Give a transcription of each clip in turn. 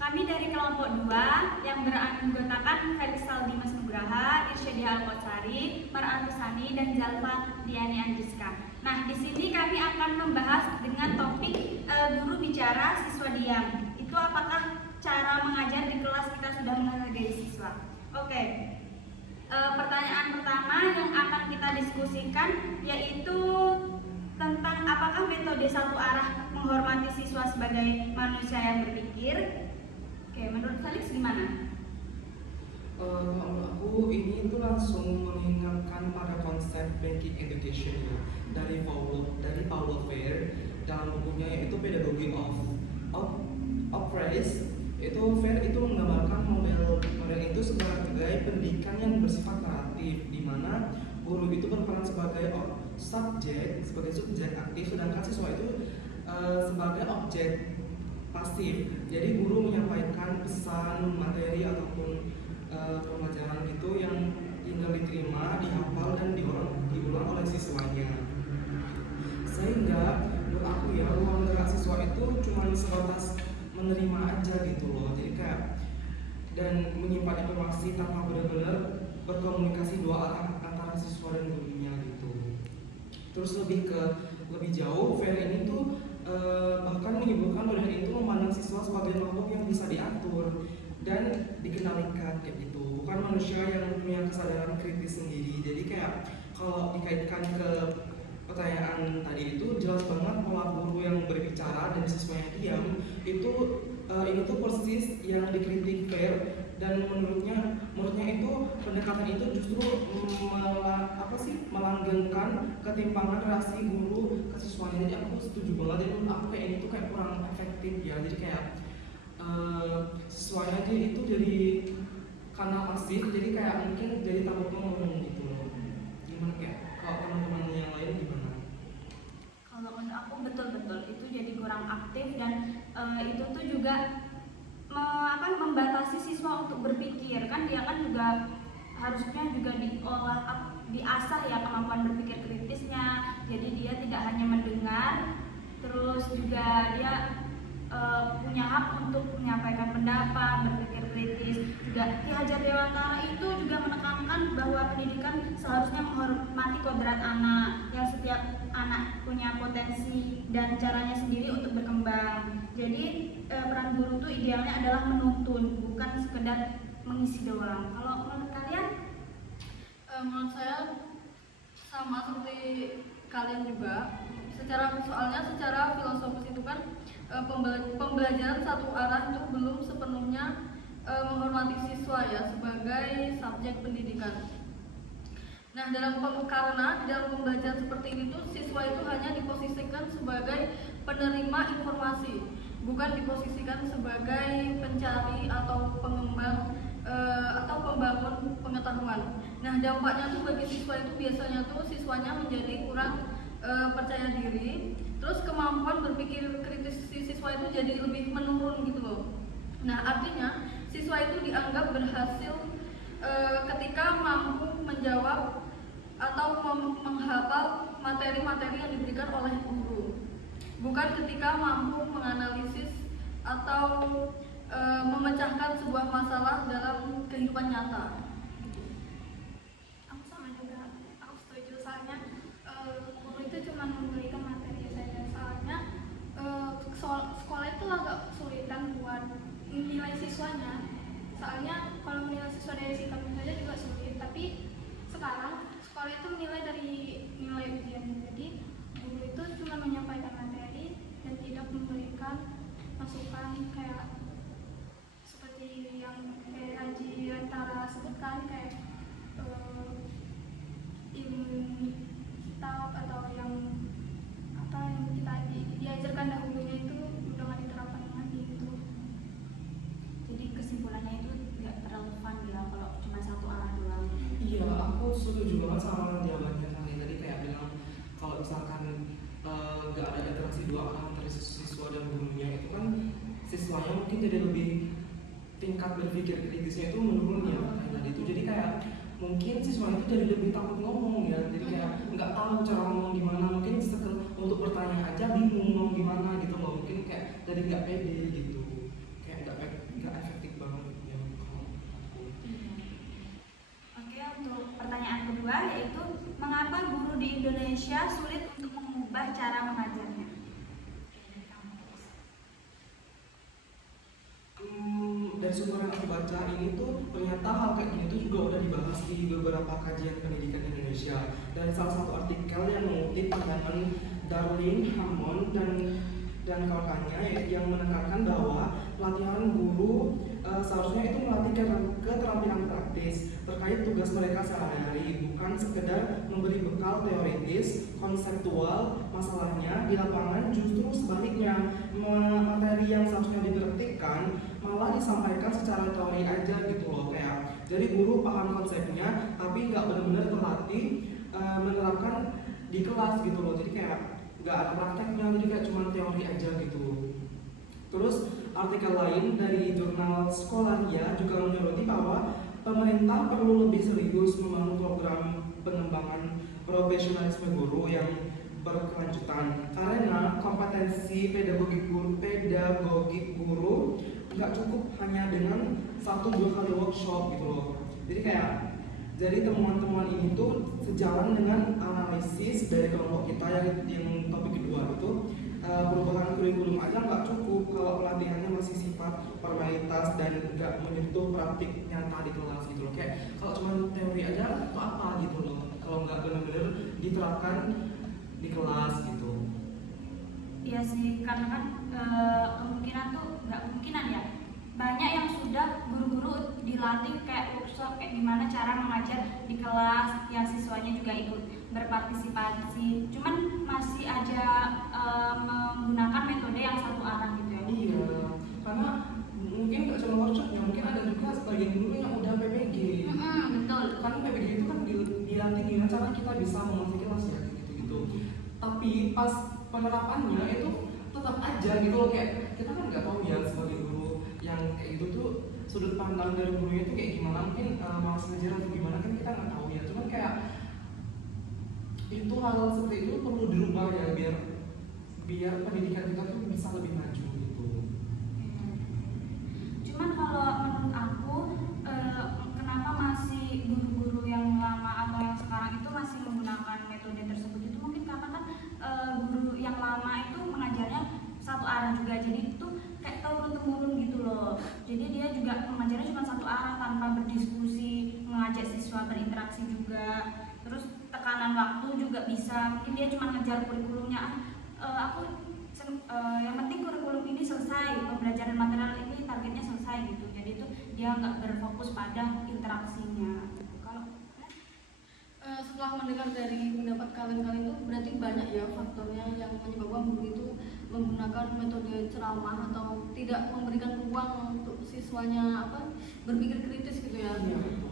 Kami dari kelompok 2 yang beranggotakan Felix Saldimas Nugraha, Irsyadia Alkotsari, Marantusani, dan Zalfa Diani Anjiska. Nah, di sini kami akan membahas dengan topik guru bicara siswa diam. Itu apakah cara mengajar di kelas kita sudah menghargai siswa? Oke. Pertanyaan pertama yang akan kita diskusikan yaitu tentang apakah metode satu arah menghormati siswa sebagai manusia yang berpikir. Oke, menurut Felix gimana? Menurut aku ini itu langsung mengingatkan pada konsep basic education ya, dari Paulo Freire dalam bukunya yaitu Pedagogy of Praise. Itu Freire itu menggambarkan model itu sebagai pendidikan yang bersifat naratif, di mana guru itu berperan sebagai subjek aktif, sedangkan siswa itu sebagai objek pasif. Jadi guru menyampaikan pesan, materi ataupun pembelajaran itu yang tinggal diterima, dihafal dan diulang oleh siswanya. Sehingga menurut aku ya, ruang gerak siswa itu cuma sebatas menerima aja gitu loh. Jadi kayak dan menyimpan informasi tanpa benar-benar berkomunikasi dua arah antara siswa dan gurunya gitu. Terus lebih jauh, Freire ini tuh bahkan menyebutkan model itu memandang siswa sebagai makhluk yang bisa diatur dan dikendalikan kayak gitu, bukan manusia yang punya kesadaran kritis sendiri. Jadi kayak kalau dikaitkan ke pertanyaan tadi itu jelas banget pola guru yang berbicara dan siswa yang diam itu ini tuh persis yang dikritik Freire, dan menurutnya itu pendekatan itu justru melanggengkan ketimpangan relasi guru ke siswanya. Jadi aku setuju banget, jadi menurut aku kayak ini tuh kayak kurang efektif ya. Jadi kayak siswanya aja itu jadi karena pasif, jadi kayak mungkin jadi takut ngomong gitu loh. Gimana kayak kalau teman-teman yang lain gimana? Kalau menurut aku betul-betul itu jadi kurang aktif dan itu tuh juga membatasi siswa untuk berpikir. Kan dia kan juga harusnya juga diasah ya kemampuan berpikir kritisnya. Jadi dia tidak hanya mendengar, terus juga dia punya hak untuk menyampaikan pendapat, berpikir kritis. Juga Ki Hajar Dewantara itu juga menekankan bahwa pendidikan seharusnya menghormati kodrat anak, yang setiap anak punya potensi dan caranya sendiri untuk berkembang. Jadi peran guru itu idealnya adalah menuntun, bukan sekedar mengisi doang. Kalau menurut kalian? Menurut saya sama seperti kalian juga. Soalnya secara filosofis itu kan pembelajaran satu arah itu belum sepenuhnya menghormati siswa ya sebagai subjek pendidikan. Nah, karena dalam pembelajaran seperti ini tuh siswa itu hanya diposisikan sebagai penerima informasi, bukan diposisikan sebagai pencari atau pengembang atau pembangun pengetahuan. Nah, dampaknya tuh bagi siswa itu biasanya tuh siswanya menjadi kurang percaya diri, terus kemampuan berpikir kritis si siswa itu jadi lebih menurun gitu loh. Nah, artinya siswa itu dianggap berhasil ketika mampu menjawab atau menghafal materi-materi yang diberikan oleh guru, bukan ketika mampu menganalisis atau memecahkan sebuah masalah dalam kehidupan nyata. Aku sama juga, aku setuju. Soalnya guru itu cuma memberikan materi saja. Soalnya sekolah itu agak kesulitan buat menilai siswanya. Soalnya kalau menilai siswa dari sikapnya saja juga sulit. Tapi sekarang sekolah itu menilai dari nilai ujian. Jadi guru itu cuma menyampaikan materi dan tidak memberikan masukan kayak seperti yang kayak Haji Rantara sebutkan, kayak ilmu kitab atau yang kita diajarkan dahulunya itu udah nggak diterapkan lagi gitu. Jadi kesimpulannya itu nggak relevan ya kalau cuma satu arah doang. Iya, aku setuju banget sama jawabannya tadi kayak bilang kalau misalkan nggak ada interaksi dua arah antara siswa dan gurunya, itu kan siswanya mungkin jadi lebih tingkat berpikir kritisnya itu menurun ya kayak tadi itu. Jadi kayak mungkin siswa itu jadi lebih takut ngomong ya, jadi kayak nggak tahu cara ngomong gimana, mungkin untuk bertanya aja bingung ngomong gimana gitu loh, mungkin kayak jadi nggak pede gitu, kayak Indonesia sulit untuk mengubah cara mengajarnya? Dari sumber yang aku baca ini tuh ternyata hal kayak gini tuh juga udah dibahas di beberapa kajian pendidikan Indonesia. Dari salah satu artikel yang mengutip pandangan Darlene Hammond dan kawan-kawannya yang menekankan bahwa pelatihan guru seharusnya itu melatih keterampilan praktis terkait tugas mereka sehari-hari, bukan sekedar memberi bekal teoritis, konseptual. Masalahnya di lapangan justru sebaliknya, materi yang seharusnya dipraktikkan malah disampaikan secara teori aja gitu loh, kayak jadi guru paham konsepnya tapi nggak benar-benar terlatih menerapkan di kelas gitu loh, jadi kayak nggak ada prakteknya, jadi kayak cuma teori aja gitu. Terus artikel lain dari jurnal Scholaria juga menyoroti bahwa pemerintah perlu lebih serius membangun program pengembangan profesionalisme guru yang berkelanjutan, karena kompetensi pedagogik guru nggak cukup hanya dengan 1-2 kali workshop gitu loh. Jadi temuan-temuan ini tuh sejalan dengan analisis dari kelompok kita yang topik kedua itu, perubahan kurikulum aja nggak cukup kalau pelatihannya masih sifat formalitas dan nggak menyentuh praktik nyata di kelas gitu loh. Kayak kalau cuma teori aja itu apa gitu loh, kalau nggak benar-benar diterapkan di kelas gitu. Iya sih, karena kan kemungkinan tuh nggak kemungkinan ya, banyak yang sudah guru-guru dilatih kayak workshop kayak gimana cara mengajar di kelas, yang siswanya juga ikut berpartisipasi, cuman masih aja menggunakan metode yang satu arah gitu ya. Iya, karena mungkin nggak cuma workshopnya, mungkin ada juga sebagian guru yang udah PPG. Betul. Kan PPG itu kan dilatih gimana cara kita bisa mengerti kelas ya gitu-gitu. Tapi pas penerapannya itu tetap aja gitu loh, kayak kita kan nggak tahu ya sebagai guru yang kayak gitu tuh sudut pandang dari gurunya itu kayak gimana, mungkin malas ngajar atau gimana kan kita nggak tahu ya. Cuman kayak itu hal seperti itu perlu dirubah ya biar pendidikan kita tuh bisa lebih maju gitu. Cuman kalau menurut aku kenapa masih guru-guru yang lama atau yang sekarang itu masih menggunakan metode tersebut itu mungkin karena kan guru yang lama itu mengajarnya satu arah juga, jadi itu kayak turun-temurun gitu loh. Jadi dia juga mengajarnya cuma satu arah tanpa berdiskusi, mengajak siswa berinteraksi juga. Terus tekanan waktu juga bisa, mungkin dia cuma ngejar kurikulumnya. Yang penting kurikulum ini selesai, pembelajaran material ini targetnya selesai gitu. Jadi itu dia nggak berfokus pada interaksinya. Kalau setelah mendengar dari pendapat kalian itu berarti banyak ya faktornya yang menyebabkan guru itu menggunakan metode ceramah atau tidak memberikan ruang untuk siswanya berpikir kritis gitu ya.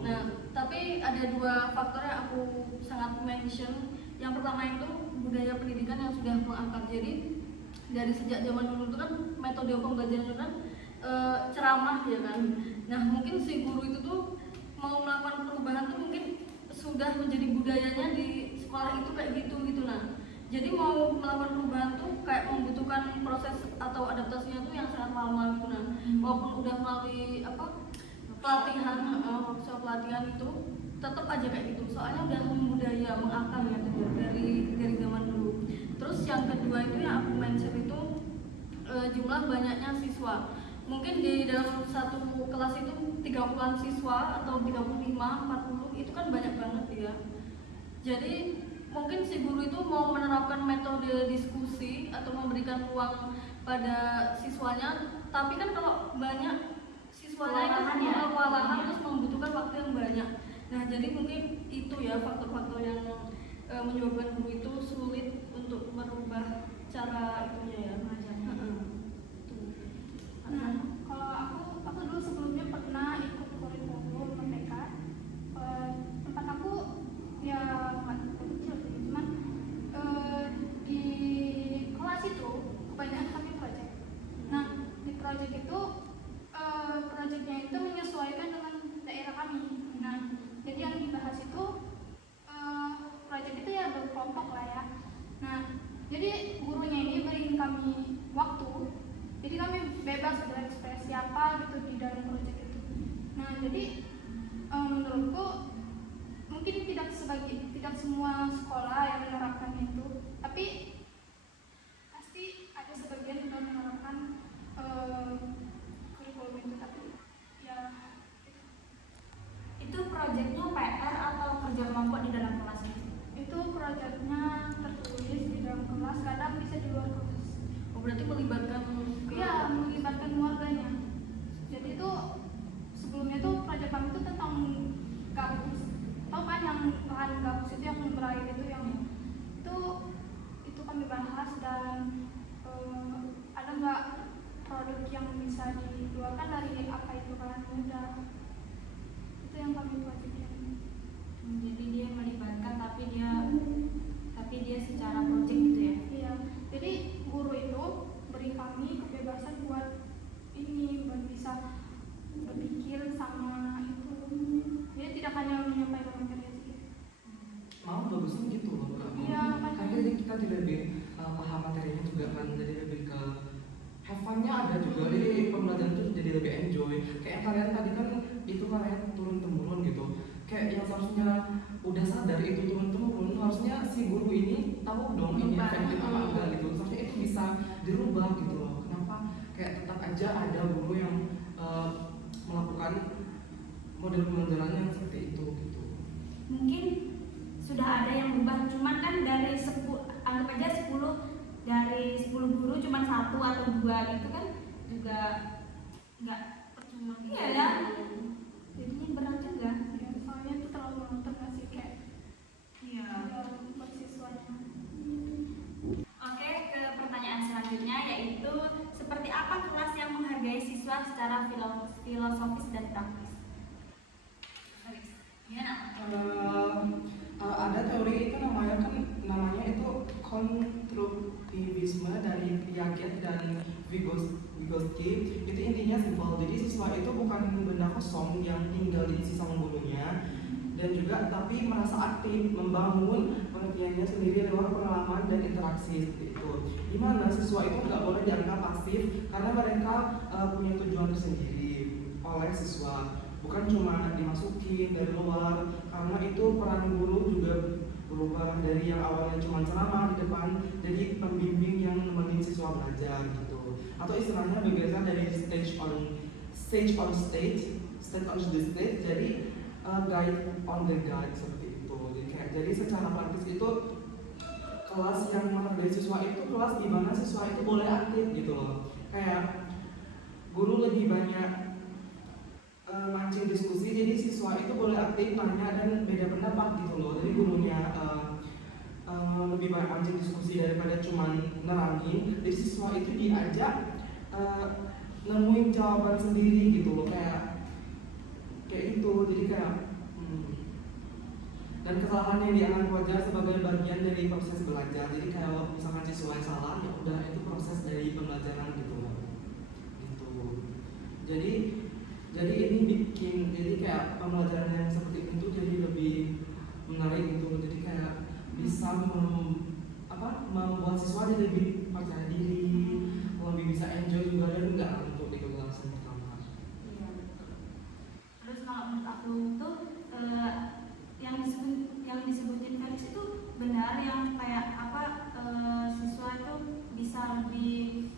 Nah, tapi ada 2 faktor yang aku sangat mention. Yang pertama itu budaya pendidikan yang sudah mengangkat. Jadi dari sejak zaman dulu itu kan metode pembelajaran itu kan ceramah ya kan. Nah, mungkin si guru itu tuh mau melakukan perubahan tuh mungkin sudah menjadi budayanya di sekolah itu kayak gitu. Nah, jadi mau melakukan perubahan tuh kayak membutuhkan proses atau adaptasinya tuh yang sangat lama gitu. Nah, walaupun udah melalui pelatihan, workshop pelatihan itu tetap aja kayak gitu. Soalnya udah budaya mengakar ya dari zaman dulu. Terus yang kedua itu yang aku mention itu jumlah banyaknya siswa. Mungkin di dalam satu kelas itu 30-an siswa atau 35, 40 itu kan banyak banget ya. Jadi mungkin si guru itu mau menerapkan metode diskusi atau memberikan ruang pada siswanya, tapi kan kalau banyak siswanya itu kewalahan terus membutuhkan waktu yang banyak. Nah, jadi mungkin itu ya faktor-faktor yang menyebabkan guru itu sulit untuk merubah cara itunya ya mengajarnya. Nah, kalau aku dulu sebelumnya pernah ikut kurikulum merdeka. Tempat aku ya nggak kecil sih, cuman di kelas itu kebanyakan kami project. Nah, di project itu projectnya itu menyesuaikan dengan daerah kami. Nah, jadi yang dibahas itu project itu ya berkelompok lah ya. Nah, jadi gurunya ini beri kami waktu, jadi kami bebas berekspresi apa gitu di dalam project itu. Nah, jadi menurutku mungkin tidak semua sekolah yang menerapkan apa itu kan udah itu yang kami pelajari. Jadi dia melibatkan tapi dia secara project gitu ya. Iya, jadi guru itu beri kami kebebasan buat bisa berpikir sama itu. Dia tidak hanya menyampaikan materi aja. Malah bagusnya gitu loh. Iya, Kan jadi kita jadi lebih paham materinya juga kan, jadi lebih ke have fun-nya ada juga, jadi pembelajaran itu jadi lebih enjoy. Kayak kalian tadi kan itu kalian turun temurun gitu, kayak yang seharusnya udah sadar itu turun temurun, harusnya si guru ini tahu dong ini efektif apa enggak gitu, seharusnya itu bisa dirubah gitu loh. Kenapa kayak tetap aja ada guru yang melakukan model pembelajaran yang seperti itu gitu. Mungkin sudah ada yang berubah, cuman kan dari 10, anggap aja 10 dari 10 guru cuman 1 atau 2 gitu kan juga nggak Percuma. iya ya, jadinya berat juga. Ya, soalnya itu terlalu monoton nggak sih kayak Iya. buat siswanya. Oke, ke pertanyaan selanjutnya yaitu seperti apa kelas yang menghargai siswa secara filosofis dan praktis? Gimana? Ada teori itu namanya itu konstruktivisme dari Piaget dan Vygotsky. Itu intinya simpel. Jadi siswa itu bukan benda kosong yang tinggal diisi sama gurunya, dan juga tapi merasa aktif membangun pengertiannya sendiri lewat pengalaman dan interaksi seperti itu. Dimana siswa itu nggak boleh dianggap pasif karena mereka punya tujuan tersendiri oleh siswa, bukan cuma dimasukin dari luar, karena itu peran guru juga berubah dari yang awalnya cuma ceramah di depan jadi pembimbing yang nemenin siswa belajar gitu, atau istilahnya bergeser dari stage on stage jadi guide on the guide seperti itu. Jadi secara praktis itu kelas yang menghargai siswa itu kelas di mana siswa itu boleh aktif gitu loh, kayak guru lebih banyak mancing diskusi, jadi siswa itu boleh aktif nanya dan beda pendapat gitu loh. Jadi gurunya lebih banyak mancing diskusi daripada cuman nerangin, jadi siswa itu diajak nemuin jawaban sendiri gitu loh, kayak itu. Jadi kayak dan kesalahan yang dianggap wajar sebagai bagian dari proses belajar. Jadi kalau misalkan siswa yang salah, ya udah itu proses dari pembelajaran gitu loh. Gitu. Jadi ini bikin kayak pembelajaran yang seperti itu jadi lebih menarik gitu. Jadi kayak bisa membuat siswa jadi lebih percaya diri, lebih bisa enjoy juga dan enggak untuk di kelas pertama. Iya. Terus kalau menurut aku tuh yang disebutin Felix itu benar, yang kayak siswa itu bisa lebih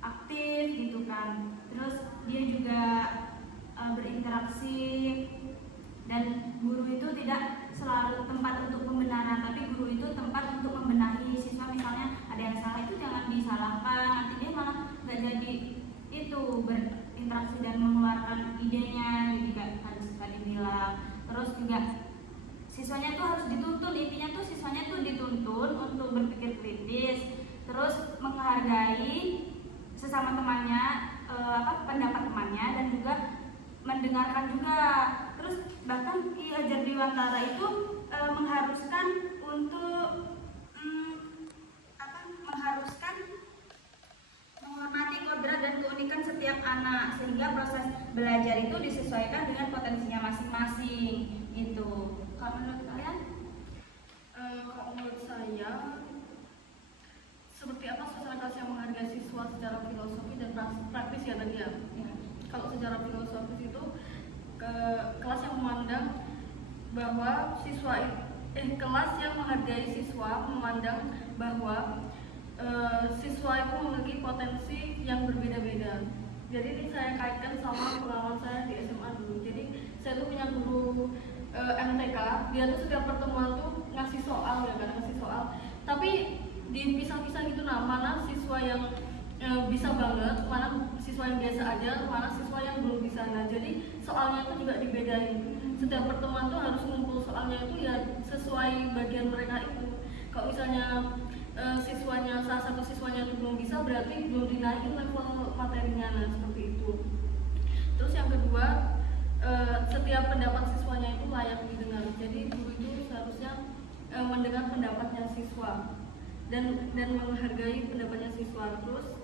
aktif gitu kan. Terus dia juga berinteraksi, dan guru itu tidak selalu tempat untuk pembenaran, tapi guru itu tempat untuk membenahi siswa. Misalnya ada yang salah itu jangan disalahkan, nanti dia malah nggak jadi itu berinteraksi dan mengeluarkan idenya, jadi kayak harus tadi bilang. Terus juga siswanya tuh harus dituntun, intinya tuh siswanya tuh dituntun untuk berpikir kritis, terus menghargai sesama temannya, pendapat temannya, dan juga mendengarkan juga. Terus bahkan Ki Hajar Dewantara itu mengharuskan untuk menghormati kodrat dan keunikan setiap anak, sehingga proses belajar itu disesuaikan dengan potensinya masing-masing gitu. Kalau menurut kalian? Kalau menurut saya, seperti apa suasana kelas yang menghargai siswa secara filosofi dan praktis ya tadi ya? Ya. Kalau secara filosofis itu kelas yang memandang bahwa kelas yang menghargai siswa memandang bahwa siswa itu memiliki potensi yang berbeda-beda. Jadi ini saya kaitkan sama pengalaman saya di SMA dulu. Jadi saya tuh punya guru MTK, dia tuh setiap pertemuan tuh ngasih soal ya kan, ngasih soal. Tapi dipisah-pisah gitu, mana siswa yang bisa banget, mana siswa yang biasa aja, mana siswa yang belum bisa. Nah jadi soalnya itu juga dibedain. Setiap pertemuan tuh harus ngumpul soalnya itu ya sesuai bagian mereka itu. Kalau misalnya salah satu siswanya itu belum bisa, berarti belum dinaikin level materinya, nah seperti itu. Terus yang setiap pendapat siswanya itu layak didengar. Jadi guru itu seharusnya mendengar pendapatnya siswa dan menghargai pendapatnya siswa. Terus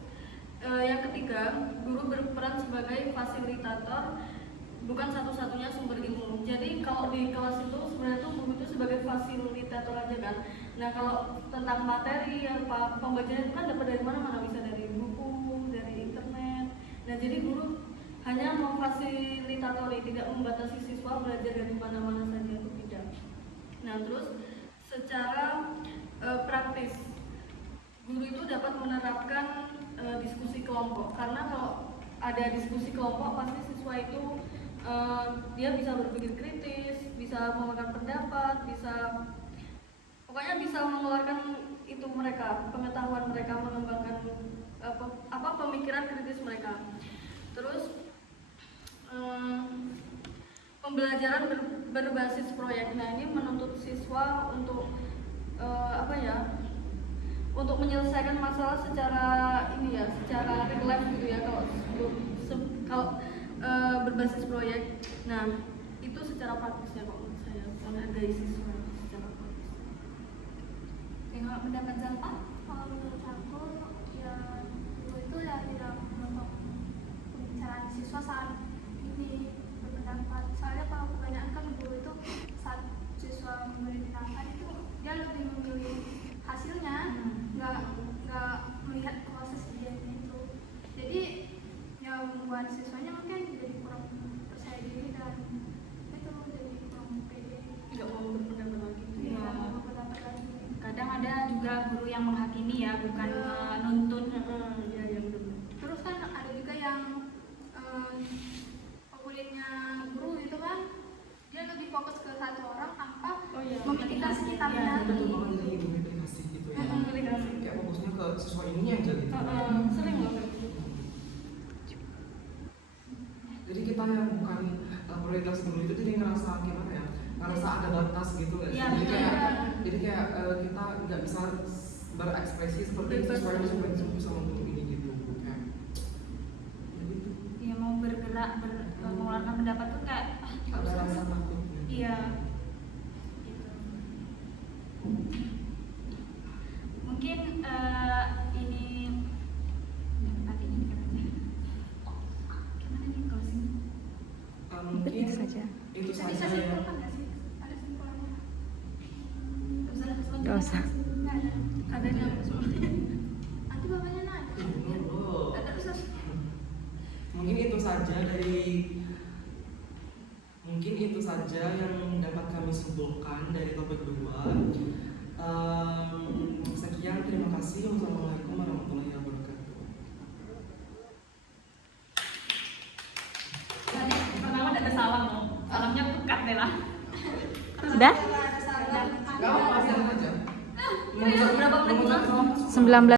yang ketiga, guru berperan sebagai fasilitator, bukan satu-satunya sumber ilmu. Jadi kalau di kelas itu sebenarnya tuh guru itu sebagai fasilitator aja kan. Nah kalau tentang materi apa pembelajaran itu kan dapat dari mana-mana, bisa dari buku, dari internet. Nah jadi guru hanya memfasilitatori, tidak membatasi siswa belajar dari mana-mana saja, itu tidak. Nah terus secara praktis, guru itu dapat menerapkan diskusi kelompok, karena kalau ada diskusi kelompok pasti siswa itu dia bisa berpikir kritis, bisa mengeluarkan pendapat, pokoknya bisa mengeluarkan itu mereka, pengetahuan mereka, mengembangkan pemikiran kritis mereka. Terus pembelajaran berbasis proyek. Nah ini menuntut siswa untuk untuk menyelesaikan masalah secara secara real life gitu ya. Kalau berbasis proyek, nah itu secara praktisnya kok menurut saya menghargai siswa secara praktis. Kalau pendapat Zalfa? Kalau menurut aku ya guru itu ya tidak menutup pembicaraan siswa saat ini berpendapat. Soalnya kalau kebanyakan kan guru itu saat siswa memberi pendapat itu dia lebih memilih hasilnya, nggak melihat proses dianya itu. Jadi ya membuat siswanya mungkin jadi kurang percaya diri dan itu jadi kurang pede. Nggak mau berpendapat lagi. Iya, nggak mau berpendapat lagi. Kadang ada juga guru yang menghakimi ya, bukan menuntun. Iya benar. Terus kan ada juga yang favoritnya guru itu kan dia lebih fokus ke satu orang tanpa memikirkan sekitarnya. Betul banget, jadi implikasi gitu ya. Kayak fokusnya ke siswa ini aja gitu. Sering loh kayak gitu. Jadi kita yang bukan prioritas guru itu jadi ngerasa gimana ya, ngerasa ada batas gitu nggak sih? Iya, Jadi kayak kita nggak bisa berekspresi seperti sesuai yang sesuai sama guru ini gitu. Kayak gitu. Ya mau bergerak, mengeluarkan pendapat tuh kayak Ada rasa takut. iya. Gitu. Mungkin ini nanti ini gimana nih closing? Mungkin Itu saja. Itu Bisa saja ya. simpulkan nggak sih? Ada simpulannya? Nggak usah. Nggak ada. Adanya Nanti bapaknya nanya. Oh. Ada usah. Mungkin itu saja yang dapat kami simpulkan dari topik 2. Sekian, terima kasih. Wassalamualaikum warahmatullahi wabarakatuh. Tadi pertama ada salam loh. Salamnya pekat deh lah. Sudah? Gak apa-apa, silakan aja. Berapa menit? 19